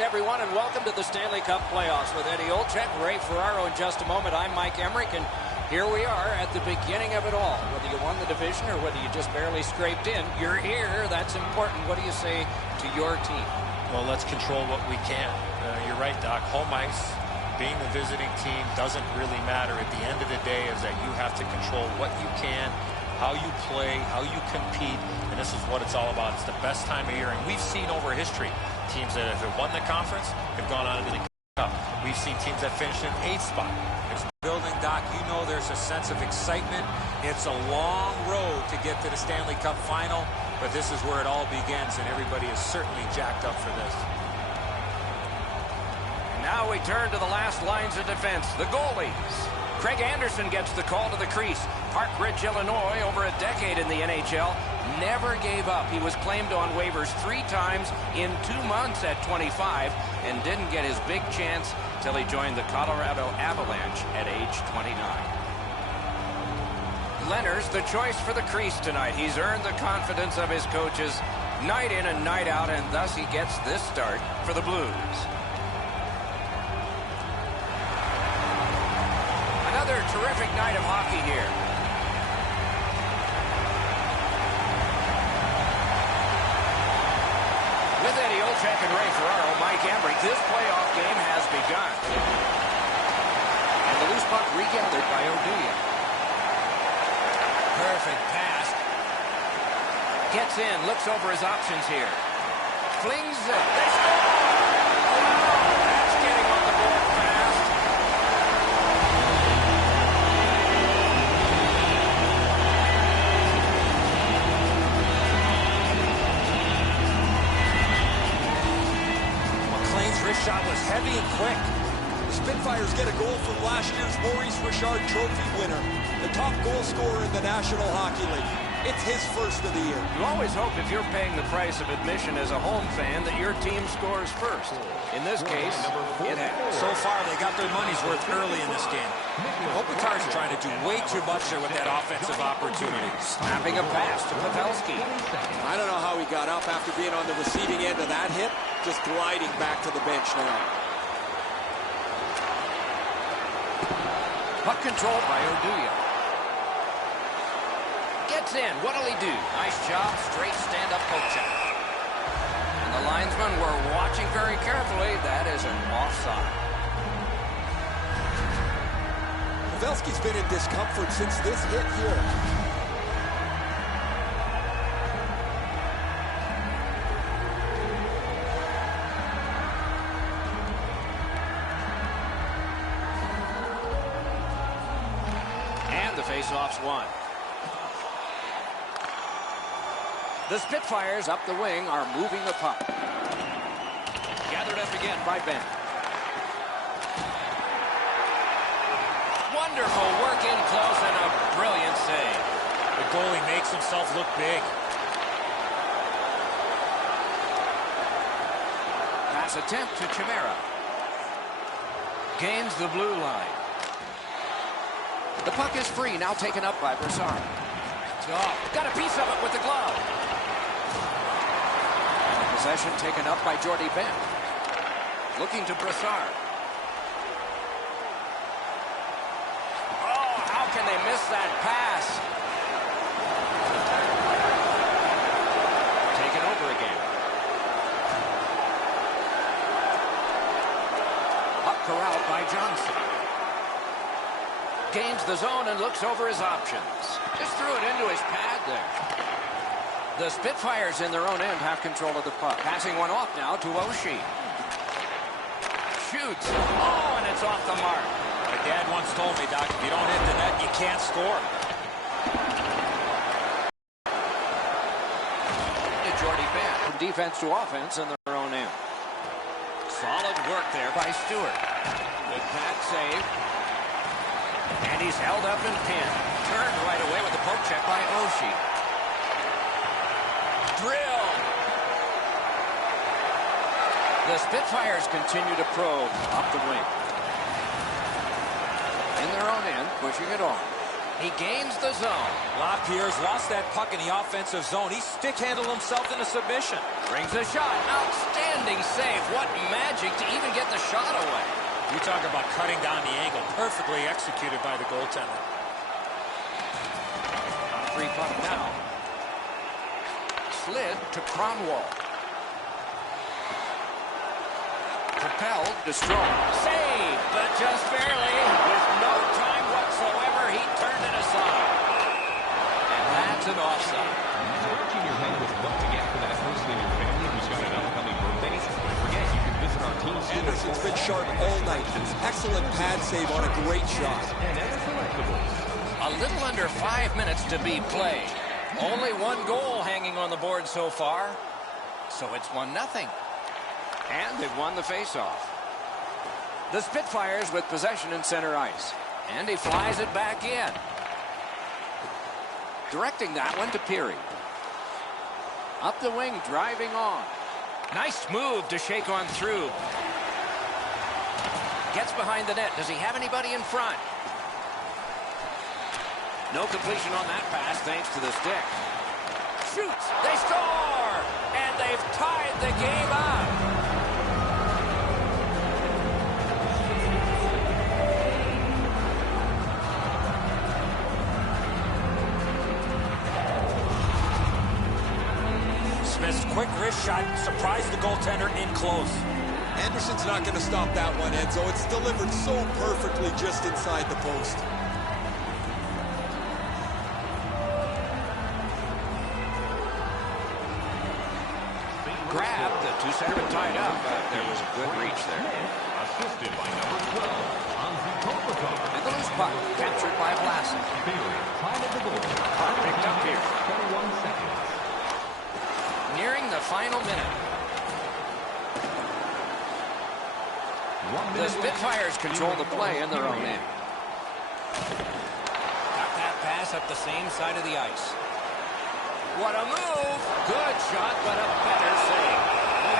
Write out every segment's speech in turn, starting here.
Thanks, everyone, and welcome to the Stanley Cup playoffs with Eddie Olczyk, Ray Ferraro in just a moment. I'm Mike Emmerich, and here we are at the beginning of it all. Whether you won the division or whether you just barely scraped in, you're here. That's important. What do you say to your team? Well, let's control what we can. You're right, Doc. Home ice, being the visiting team, doesn't really matter. At the end of the day is that you have to control what you can, how you play, how you compete, and this is what it's all about. It's the best time of year, and we've seen over history teams that have won the conference have gone on to the Cup. We've seen teams that finished in 8th spot. It's building, Doc. You know there's a sense of excitement. It's a long road to get to the Stanley Cup final, but this is where it all begins, and everybody is certainly jacked up for this. Now we turn to the last lines of defense, the goalies. Craig Anderson gets the call to the crease. Park Ridge, Illinois, over a decade in the NHL, never gave up. He was claimed on waivers 3 times in 2 months at 25 and didn't get his big chance till he joined the Colorado Avalanche at age 29. Lehner's the choice for the crease tonight. He's earned the confidence of his coaches night in and night out, and thus he gets this start for the Blues. Another terrific night of hockey here. With Eddie Olczyk and Ray Ferraro, Mike Emmerich, this playoff game has begun. And the loose puck regathered by Oduya. Perfect pass. Gets in, looks over his options here. Flings it. They score! Wow, that's getting on the board fast. Wrist shot was heavy and quick. The Spitfires get a goal from last year's Maurice Richard Trophy winner, the top goal scorer in the National Hockey League. It's his first of the year. You always hope if you're paying the price of admission as a home fan that your team scores first. In this case, it has. So far, they got their money's worth early in this game. Kopitar's trying to do way too much there with that offensive opportunity. Snapping a pass to Pavelski. I don't know how he got up after being on the receiving end of that hit. Just gliding back to the bench now. Puck controlled by Oduya. Gets in. What'll he do? Nice job. Straight stand-up poke check. And the linesmen were watching very carefully. That is an offside. Pavelski's been in discomfort since this hit here. Face-off's won. The Spitfires up the wing are moving the puck. Gathered up again by Ben. Wonderful work in close and a brilliant save. The goalie makes himself look big. Pass attempt to Chimera. Gains the blue line. The puck is free, now taken up by Brassard. Oh, got a piece of it with the glove. Possession taken up by Jordy Ben. Looking to Brassard. Oh, how can they miss that pass? Taken over again. Puck corralled by Johnson. Gains the zone and looks over his options. Just threw it into his pad there. The Spitfires in their own end have control of the puck. Passing one off now to Oshie. Shoots. Oh, and it's off the mark. My dad once told me, Doc, if you don't hit the net, you can't score. Jordy Ben from defense to offense in their own end. Solid work there by Stewart. Good pad save. And he's held up and pinned. Turned right away with the poke check by Oshie. Drill. The Spitfires continue to probe up the wing. In their own end, pushing it on. He gains the zone. LaPierre's lost that puck in the offensive zone. He stick-handled himself into submission. Brings a shot. Outstanding save. What magic to even get the shot away. You talk about cutting down the angle. Perfectly executed by the goaltender. Free puck now. Slid to Cronwall. Propelled, destroyed. Save, but just barely. With no time whatsoever, he turned it aside. And that's an offside. Scratching your head with what to get for that person in your family who's got an upcoming birthday? Don't forget, you can visit our team store. Anderson's been sharp all night. Excellent pad save on a great shot. And collectibles. A little under 5 minutes to be played. Only one goal hanging on the board so far. So it's 1-0. And they've won the faceoff. The Spitfires with possession in center ice. And he flies it back in. Directing that one to Peary. Up the wing, driving on. Nice move to shake on through. Gets behind the net. Does he have anybody in front? No completion on that pass thanks to the stick. Shoots. They score! And they've tied the game up. Smith's quick wrist shot surprised the goaltender in close. Anderson's not going to stop that one, Enzo. It's delivered so perfectly just inside the post. Grab, the two centermen tied up, but there was a good reach there. Assisted by number 12, And the loose puck captured by Vlasic. Time of the goal. Puck picked up here. 21 seconds. Nearing the final minute. The Spitfires control the play in their own end. Got that pass up the same side of the ice. What a move! Good shot, but a better save.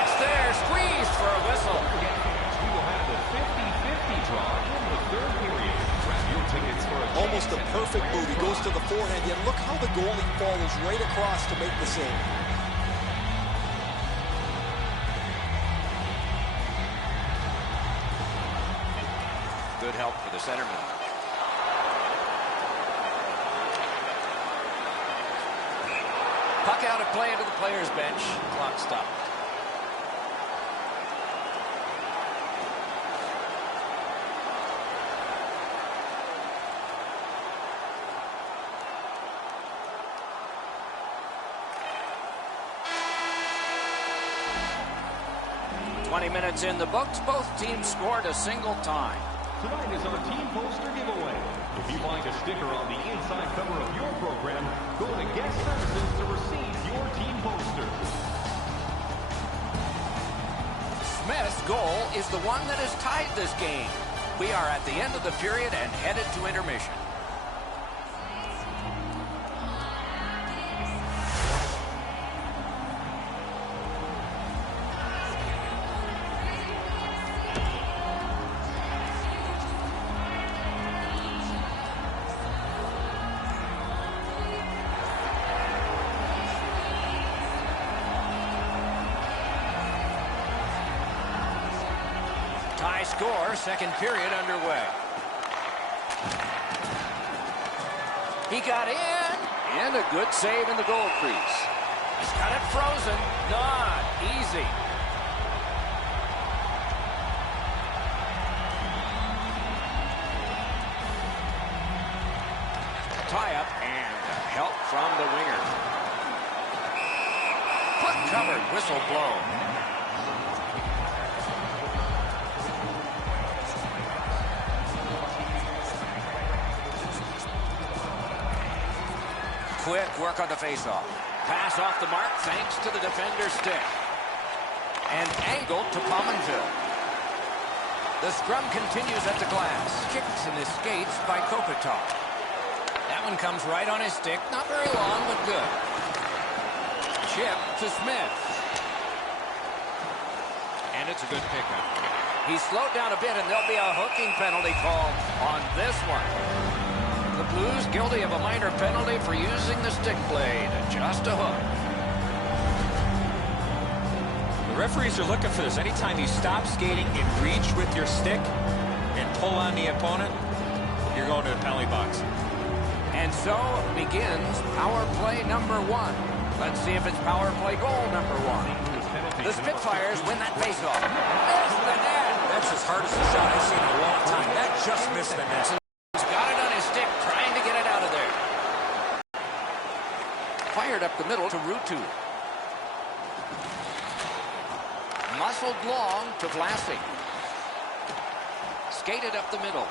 It's there, squeezed for a whistle. We will have the 50-50 draw in the third period. Grab your tickets for Almost a perfect move. He goes to the forehand, yet look how the goalie follows right across to make the save. Good help for the centerman. Puck out of play into the players' bench. Clock stopped. Minutes in the books. Both teams scored a single time. Tonight is our team poster giveaway. If you'd like a sticker on the inside cover of your program, go to Guest Services to receive your team poster. Smith's goal is the one that has tied this game. We are at the end of the period and headed to intermission. Tie score, second period underway. He got in, and a good save in the goal crease. He's got it frozen. Not easy. Tie up and help from the winger. Puck covered, whistle blown. Quick work on the faceoff. Pass off the mark thanks to the defender's stick. And angled to Pominville. The scrum continues at the glass. Kicks and escapes by Kopitar. That one comes right on his stick. Not very long, but good. Chip to Smith. And it's a good pickup. He's slowed down a bit, and there'll be a hooking penalty called on this one. The Blues guilty of a minor penalty for using the stick blade. Just a hook. The referees are looking for this. Anytime you stop skating and reach with your stick and pull on the opponent, you're going to the penalty box. And so begins power play number 1. Let's see if it's power play goal number 1. The Spitfires win that faceoff. Missed the net. That's as hard as a shot I've seen in a long time. That just missed the net. He's got it on his stick, trying to get it out of there. Fired up the middle to Ruutu. Muscled long to Vlasic. Skated up the middle.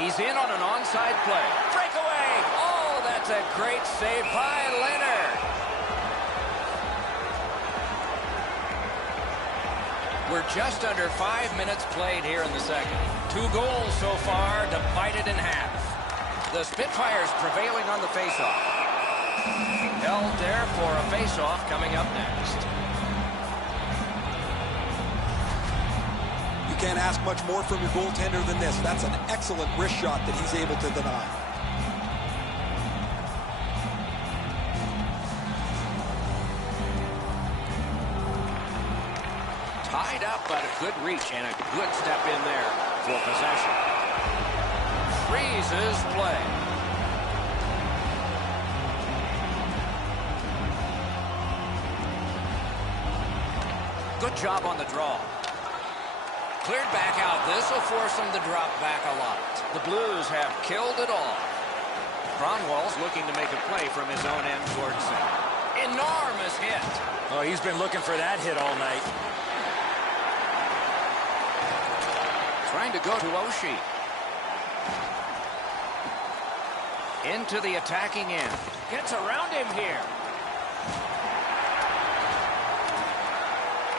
He's in on an onside play. Breakaway! Oh, that's a great save by Leonard. We're just under 5 minutes played here in the second. 2 goals so far, divided in half. The Spitfires prevailing on the faceoff. Held there for a faceoff coming up next. You can't ask much more from your goaltender than this. That's an excellent wrist shot that he's able to deny. Tied up, but a good reach and a good step in there for possession. Freezes play. Good job on the draw. Cleared back out. This will force them to drop back a lot. The Blues have killed it all. Cronwall's looking to make a play from his own end towards center. Enormous hit. Oh, he's been looking for that hit all night. Trying to go to Oshie. Into the attacking end. Gets around him here.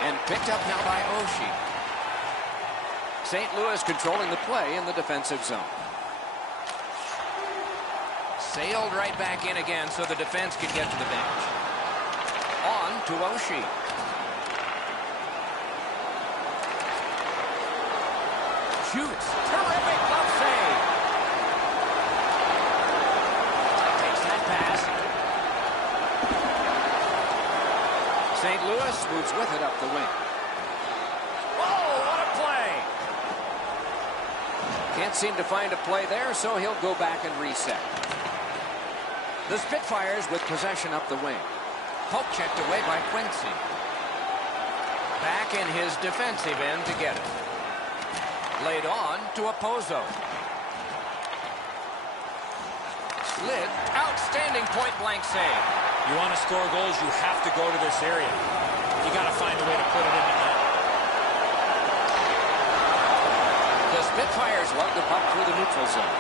And picked up now by Oshie. St. Louis controlling the play in the defensive zone. Sailed right back in again so the defense can get to the bench. On to Oshie. Shoots. Terrific glove save. Takes that pass. St. Louis moves with it up the wing. Oh, what a play. Can't seem to find a play there, so he'll go back and reset. The Spitfires with possession up the wing. Poke checked away by Quincy. Back in his defensive end to get it. Laid on to Opozo. Slid. Outstanding point-blank save. You want to score goals, you have to go to this area. You got to find a way to put it in the net. The Spitfires lug the puck through the neutral zone.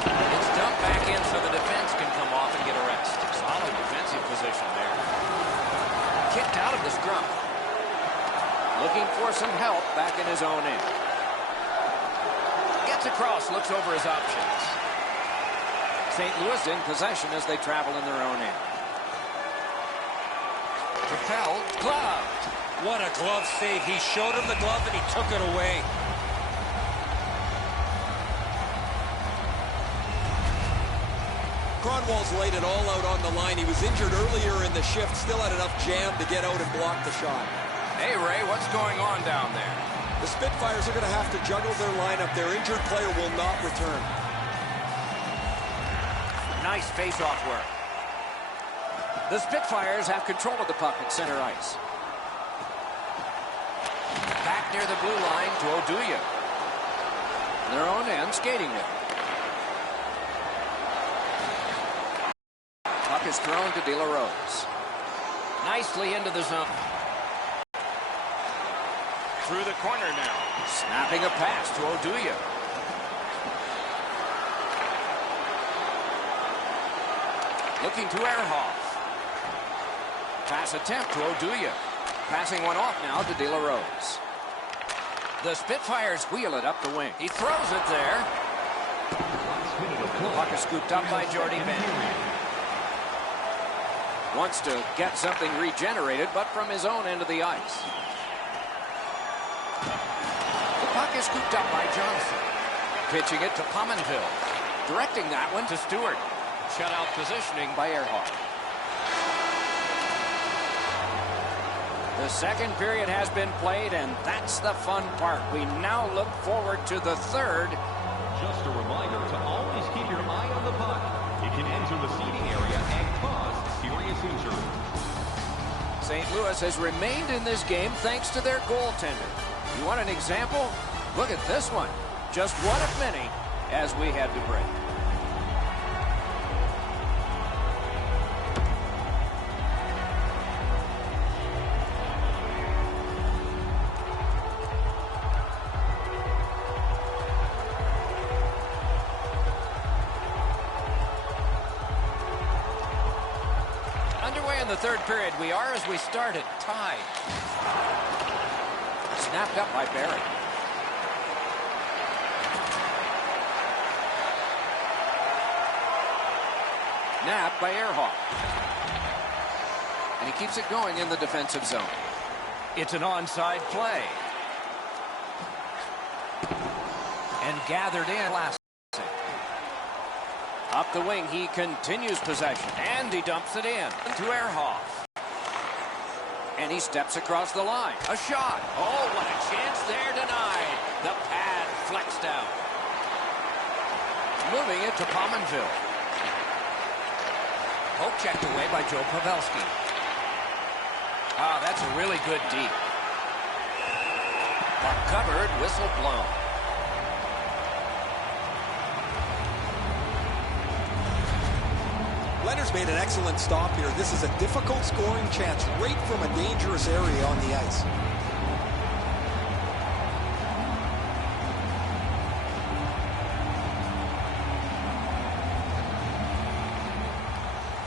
It's dumped back in so the defense can come off and get a rest. Solid defensive position there. Kicked out of the scrum. Looking for some help back in his own end. Gets across, looks over his options. St. Louis in possession as they travel in their own end. Propelled, gloved. What a glove save. He showed him the glove and he took it away. Cronwall's laid it all out on the line. He was injured earlier in the shift, still had enough jam to get out and block the shot. Hey, Ray, what's going on down there? The Spitfires are going to have to juggle their lineup. Their injured player will not return. Nice face-off work. The Spitfires have control of the puck at center ice. Back near the blue line to Oduya. Their own end skating with it. Puck is thrown to De La Rose. Nicely into the zone. Through the corner now. Snapping a pass to Oduya. Looking to Ehrhoff. Pass attempt to Oduya. Passing one off now to De La Rose. The Spitfires wheel it up the wing. He throws it there. Puck is scooped up by Jordy Benn. Wants to get something regenerated, but from his own end of the ice. The puck is scooped up by Johnson. Pitching it to Pominville. Directing that one to Stewart. Shutout positioning by Earhart. The second period has been played, and that's the fun part. We now look forward to the third. Just a reminder to always keep your eye on the puck. It can enter the seating area and cause serious injury. St. Louis has remained in this game thanks to their goaltender. You want an example? Look at this one. Just one of many as we head to break. Underway in the third period. We are, as we started, tied. Snapped up by Barrett. Nabbed by Earhart. And he keeps it going in the defensive zone. It's an onside play. And gathered in last. Up the wing, he continues possession. And he dumps it in to Earhart. And he steps across the line. A shot. Oh, what a chance there, denied. The pad flexed out. Moving it to Pominville. Poke checked away by Joe Pavelski. Ah, that's a really good deep. Puck covered, whistle blown. Leonard's made an excellent stop here. This is a difficult scoring chance right from a dangerous area on the ice.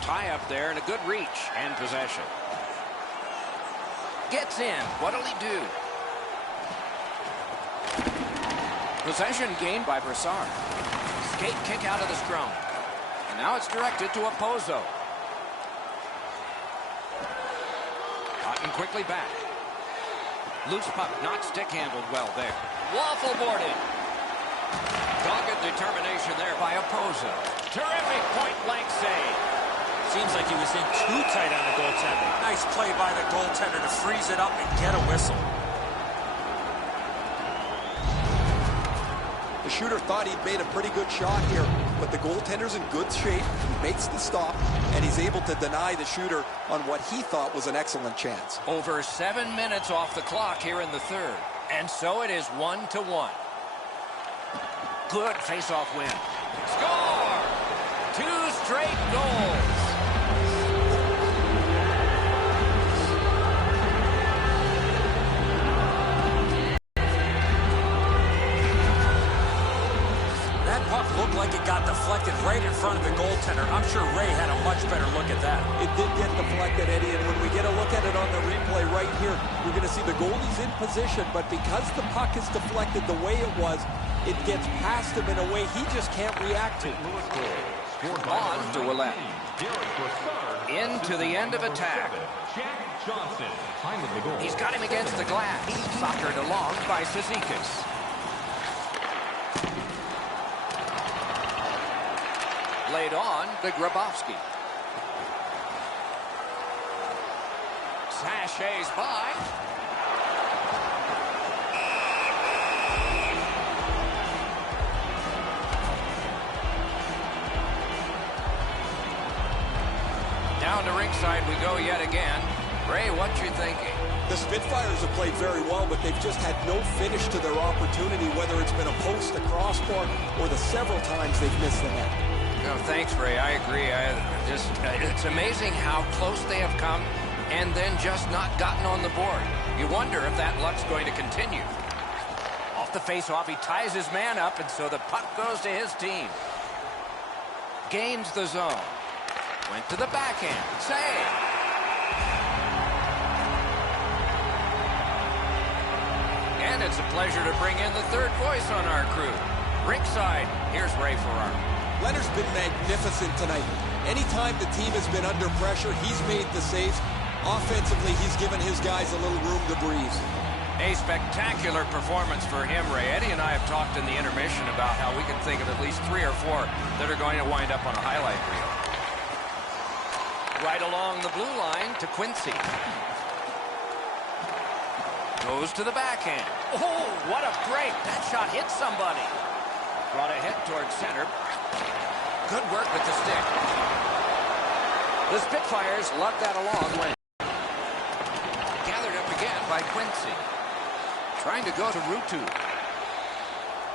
Tie up there and a good reach and possession. Gets in. What'll he do? Possession gained by Brassard. Skate kick out of the scrum. And now it's directed to Opozo. Cotton quickly back. Loose puck, not stick handled well there. Waffle boarded. Dogged determination there by Opozo. Terrific point blank save. Seems like he was in too tight on the goaltender. Nice play by the goaltender to freeze it up and get a whistle. The shooter thought he'd made a pretty good shot here, but the goaltender's in good shape. He makes the stop, and he's able to deny the shooter on what he thought was an excellent chance. Over 7 minutes off the clock here in the third. And so it is 1-1. Good face-off win. Score! 2 straight goals. Looked like it got deflected right in front of the goaltender. I'm sure Ray had a much better look at that. It did get deflected, Eddie, and when we get a look at it on the replay right here, we're going to see the goalie's in position, but because the puck is deflected the way it was, it gets past him in a way he just can't react to. On to 11. Into the end of attack. He's got him against the glass. Soccered along by Cizikas. Laid on to Grabowski. Sashays by. Down to ringside we go yet again. Ray, what you thinking? The Spitfires have played very well, but they've just had no finish to their opportunity, whether it's been a post, a crossbar, or the several times they've missed the net. No, thanks, Ray. I agree. It's amazing how close they have come and then just not gotten on the board. You wonder if that luck's going to continue. Off the face-off, he ties his man up, and so the puck goes to his team. Gains the zone. Went to the backhand. Save. And it's a pleasure to bring in the third voice on our crew. Ringside, here's Ray Ferraro. Leonard's been magnificent tonight. Anytime the team has been under pressure, he's made the saves. Offensively, he's given his guys a little room to breathe. A spectacular performance for him, Ray. Eddie and I have talked in the intermission about how we can think of at least 3 or 4 that are going to wind up on a highlight reel. Right along the blue line to Quincy. Goes to the backhand. Oh, what a break. That shot hit somebody. Brought ahead towards center. Good work with the stick. The Spitfires lug that along lane. Gathered up again by Quincy. Trying to go to Rutu.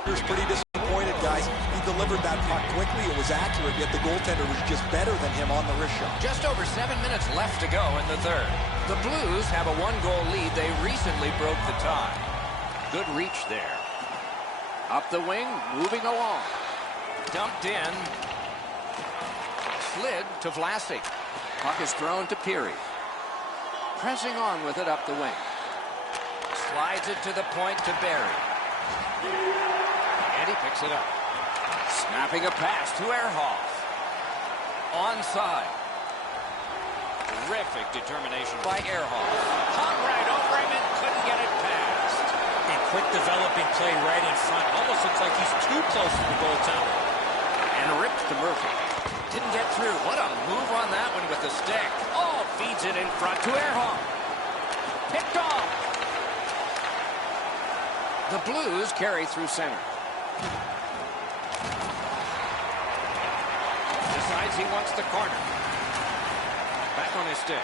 He was pretty disappointed, guys. He delivered that puck quickly. It was accurate, yet the goaltender was just better than him on the wrist shot. Just over 7 minutes left to go in the third. The Blues have a 1-goal lead. They recently broke the tie. Good reach there. Up the wing, moving along. Dumped in. Slid to Vlasic. Puck is thrown to Peary. Pressing on with it up the wing. Slides it to the point to Barry. And he picks it up. Snapping a pass to Ehrhoff. Onside. Terrific determination by Ehrhoff. Hung right over him and couldn't get it past. A quick developing play right in front. Almost looks like he's too close to the goaltender. And rips to Murphy. Didn't get through. What a move on that one with the stick. Oh, feeds it in front to Ehrhoff. Picked off. The Blues carry through center. Decides he wants the corner. Back on his stick.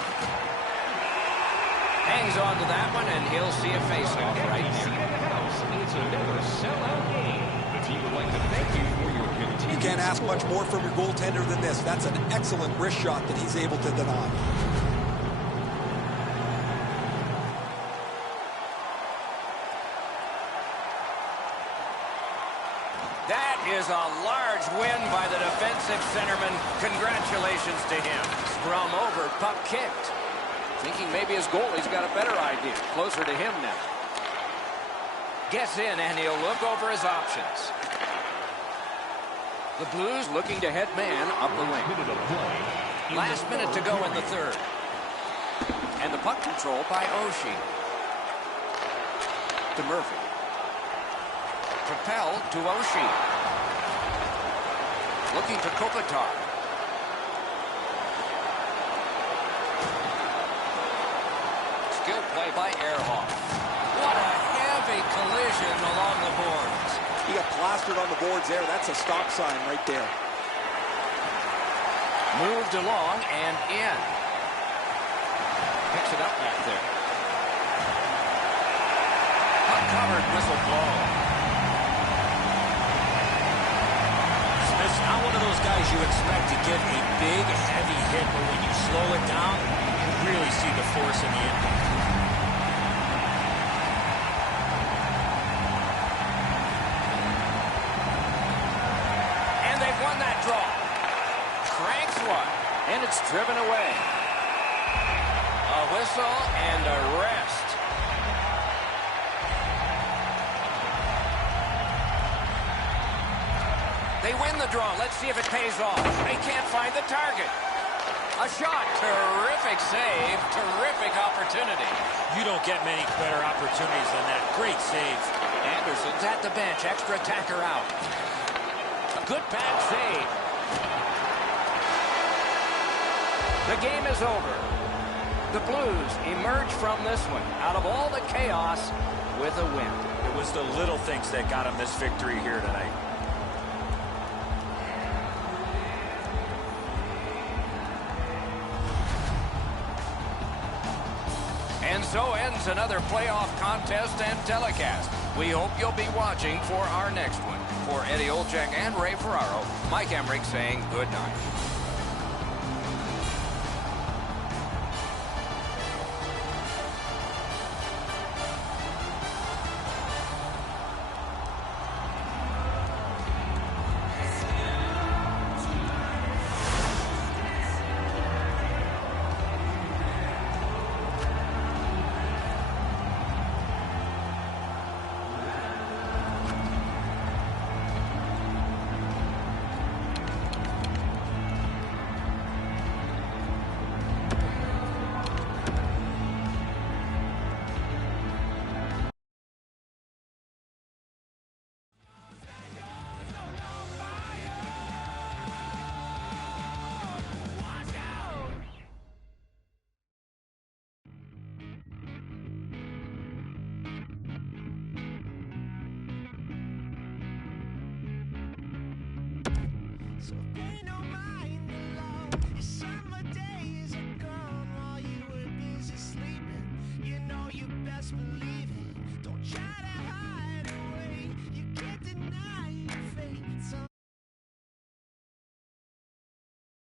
Hangs on to that one, and he'll see a face-off right here. It's another sellout game. The team would like to thank you for your continued. You can't ask much more from your goaltender than this. That's an excellent wrist shot that he's able to deny. That is a large win by the defensive centerman. Congratulations to him. Scrum over, puck kicked. Thinking maybe his goalie's got a better idea. Closer to him now. Gets in, and he'll look over his options. The Blues looking to head man up the wing. Last minute to go in the third. And the puck control by Oshie. To Murphy. Propelled to Oshie. Looking to Kopitar. Skill play by Ehrhoff. What a heavy collision along the boards. He got plastered on the boards there. That's a stop sign right there. Moved along and in. Picks it up back there. Uncovered, whistle blow. Smith's not one of those guys you expect to get a big, heavy hit, but when you slow it down, you really see the force in the impact. And they've won that draw. Cranks one, and it's driven away. A whistle and a rest. They win the draw. Let's see if it pays off. They can't find the target. A shot. Terrific save. Terrific opportunity. You don't get many better opportunities than that. Great save. Anderson's at the bench. Extra attacker out. A good pad save. The game is over. The Blues emerge from this one, out of all the chaos, with a win. It was the little things that got him this victory here tonight. And so ends another playoff contest and telecast. We hope you'll be watching for our next one. For Eddie Olczyk and Ray Ferraro, Mike Emmerich saying good night. So pay no mind alone. Your summer days are gone while you were busy sleeping. You know you best believe it. Don't try to hide.